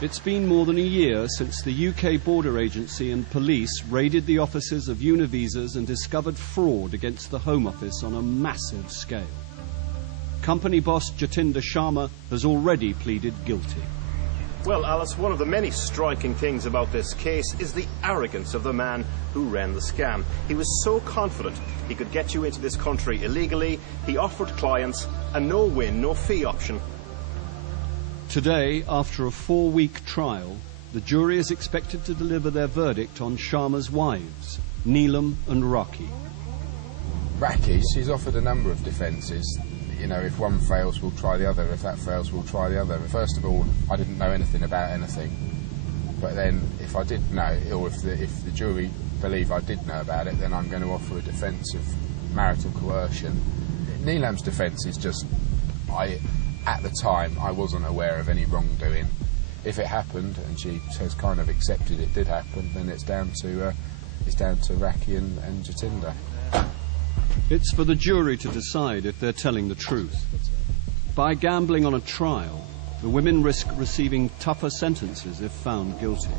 It's been more than a year since the UK Border Agency and police raided the offices of Univisas and discovered fraud against the Home Office on a massive scale. Company boss Jatinder Sharma has already pleaded guilty. Well, Alice, one of the many striking things about this case is the arrogance of the man who ran the scam. He was so confident he could get you into this country illegally. He offered clients a no-win, no-fee option. Today, after a 4-week trial, the jury is expected to deliver their verdict on Sharma's wives, Neelam and Raki. Raki, she's offered a number of defences. You know, if one fails, we'll try the other. If that fails, we'll try the other. First of all, I didn't know anything about anything. But then, if I did know, or if the jury believe I did know about it, then I'm going to offer a defence of marital coercion. Neelam's defence is just, at the time, I wasn't aware of any wrongdoing. If it happened, and she has kind of accepted it did happen, then it's down to Raki and Jatinder. It's for the jury to decide if they're telling the truth. By gambling on a trial, the women risk receiving tougher sentences if found guilty.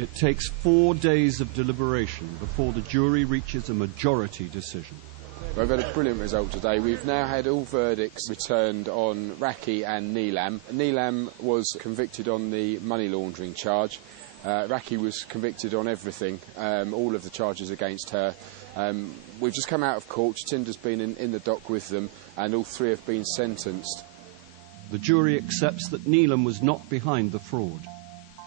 It takes 4 days of deliberation before the jury reaches a majority decision. We've had a brilliant result today. We've now had all verdicts returned on Raki and Neelam. Neelam was convicted on the money laundering charge. Raki was convicted on everything, all of the charges against her. We've just come out of court. Jatinder's been in the dock with them, and all 3 have been sentenced. The jury accepts that Neelam was not behind the fraud,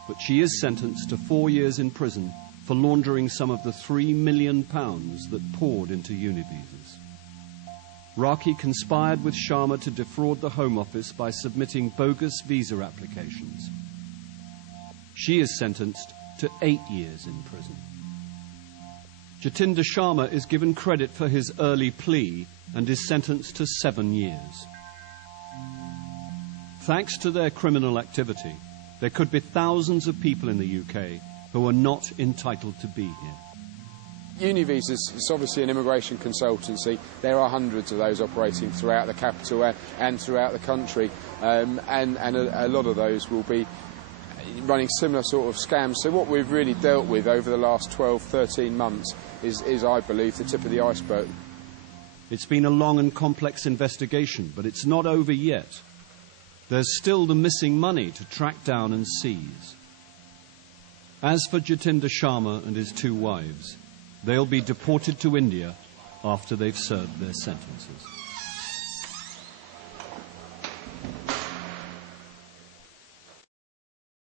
but she is sentenced to 4 years in prison for laundering some of the £3 million that poured into Univisas. Raki conspired with Sharma to defraud the Home Office by submitting bogus visa applications. She is sentenced to 8 years in prison. Jatinder Sharma is given credit for his early plea and is sentenced to 7 years. Thanks to their criminal activity, there could be thousands of people in the UK who are not entitled to be here. Univisas is obviously an immigration consultancy. There are hundreds of those operating throughout the capital and throughout the country, and a lot of those will be running similar sort of scams. So what we've really dealt with over the last 12, 13 months is, I believe, the tip of the iceberg. It's been a long and complex investigation, but it's not over yet. There's still the missing money to track down and seize. As for Jatinder Sharma and his 2 wives, they'll be deported to India after they've served their sentences.